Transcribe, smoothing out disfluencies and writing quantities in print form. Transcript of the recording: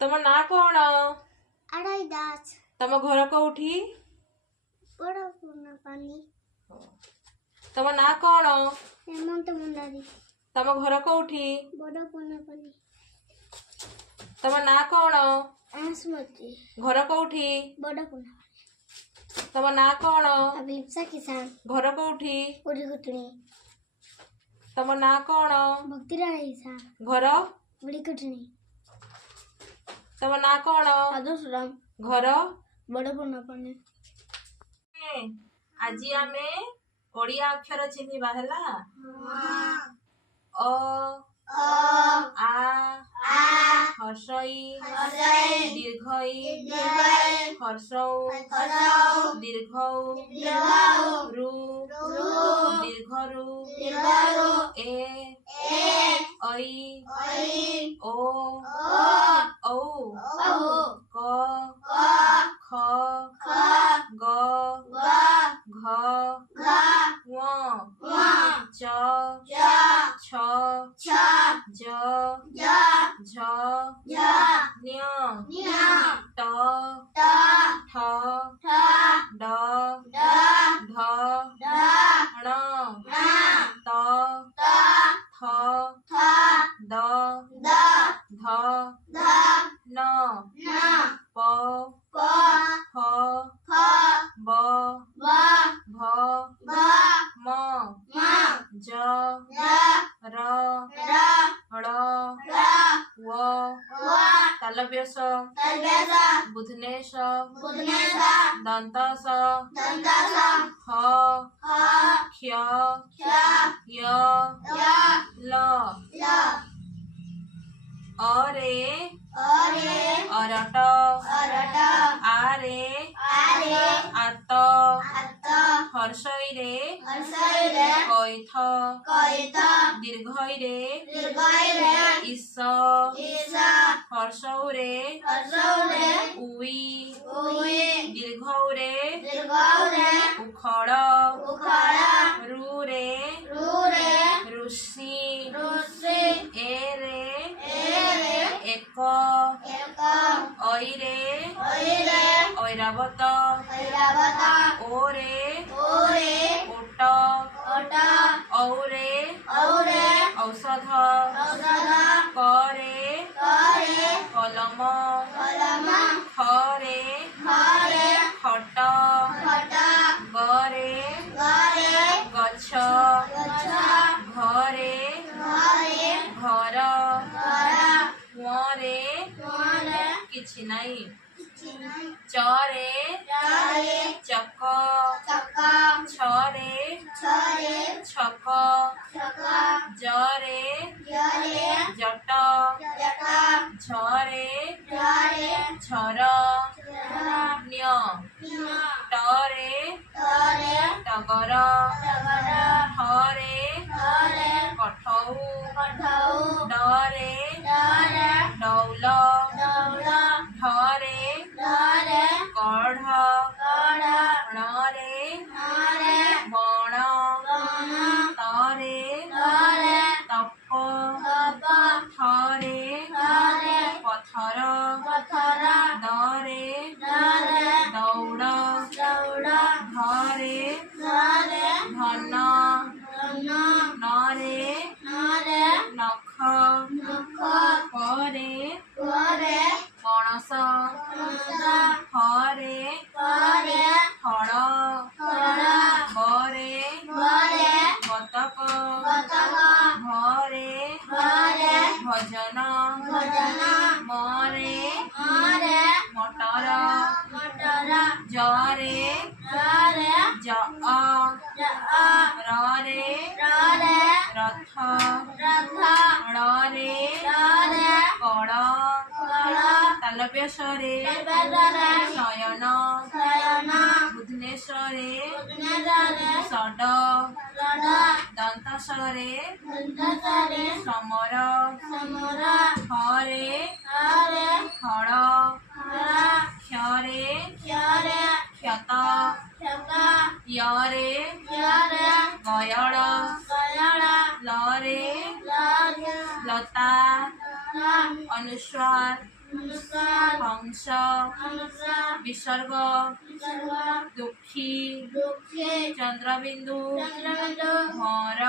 ତମ ନାଁ କଣ? ଆଡ଼ାଇ ଦାସ। ତମ ଘର କୋଉଠି? ବଡ଼ ପୂର୍ଣ୍ଣପାନି। ତମ ନାଁ କଣ? ହେମନ୍ତ ମୁଣ୍ଡାରୀ। ତମ ଘର କୋଉଠି? ବଡ଼ ପୂର୍ଣ୍ଣପାନି। ତମ ନାଁ କଣ? ଆଂଶୁମତି। ଘର କୋଉଠି? ବଡ଼ ପୂର୍ଣ୍ଣପାନି। ତମ ନାଁ କଣ? ଅଭିପ୍ସା କିସାନ। ଘର କୋଉଠି? କୋଠି କୁଟୁଣି। ତମ ନାଁ କଣ? ଭକ୍ତିରାଣୀ ଇସା। ଘର? ବୁଢ଼ୀ କୁଟୁଣି। ତମ ନାଁ କଣ? ଆଦର୍ଶରାମ। ଘର? ବଡ଼ ପୂର୍ଣ୍ଣପାନି। ଆଜି ଆମେ ଓଡ଼ିଆ ଅକ୍ଷର ଚିହ୍ନିବା ହେଲା। ଅ ଆ ହର୍ଷଇ ଦୀର୍ଘଇ ହର୍ଷౌ ଦୀର୍ଘౌ ରୁ ଦୀର୍ଘରୁ ଏ ଐ ଓ ଔ କ ଖ ଗ ଘ ଙ ଚ ଛ ଜ ଝ ଞ ଟ ଠ ଡ ଢ ଣ ତ ଥ ଦ ଧ ନ ପ ଫ ବ ଭ ମ ଜ ର ଳ ୱ ତାଲବ୍ୟସ ବୁଧନେଶ ଦନ୍ତସ ହ କ୍ଷ ୟ ଲ ଅରେ ଅରଟ ଆରେ ଆତ ହର୍ଷଇରେ କଇଥ ଦୀର୍ଘଇରେ ଇସ ହର୍ଷଉରେ ଉଇ ଦୀର୍ଘଉରେ ଉଖଳ ରୁରେ ଋଷି ଏରେ ଏକ ଐରେ ଐରାବତ ଓରେ ଓଟ ଔରେ ଔଷଧ କରେ କଲମ ଖରେ ଖଟ ଗରେ ଗଛ ଘରେ ଘର ରେ କିଛି ନାହିଁ ଚରେ ଚକ ଛରେ ଛକ ଜରେ ଜଟ ଝରେ ଝର ଣ୍ୟ ଟରେ ଟଗର ଠରେ କଠଉ ଡରେ ଡଉଲ ଢରେ କଢ଼ ଣରେ ବଣ ତରେ ତପ ଥରେ ପଥର ଦରେ ଦୌଡ଼ ଧରେ ଧନ ନରେ ନଖ ପରେ ପଣସ ହରେ ଫଳ ବରେ ବତକ ଘରେ ଭଜନ ମରେ ମଟର ଜରେ ରରେ ରଥ ଳରେ କଳ ତାଲବ୍ୟସରେ ଶୟନ ବୁଧନେଶ୍ୱରେ ଷଡ ଦନ୍ତସରେ ସମର ହରେ ହଳ କ୍ଷରେ କ୍ଷତ ୟରେ ଗୟଳ ଲରେ ଲତା ଅନୁସ୍ୱାର हंस विसर्ग दुखी चंद्रबिंदु भर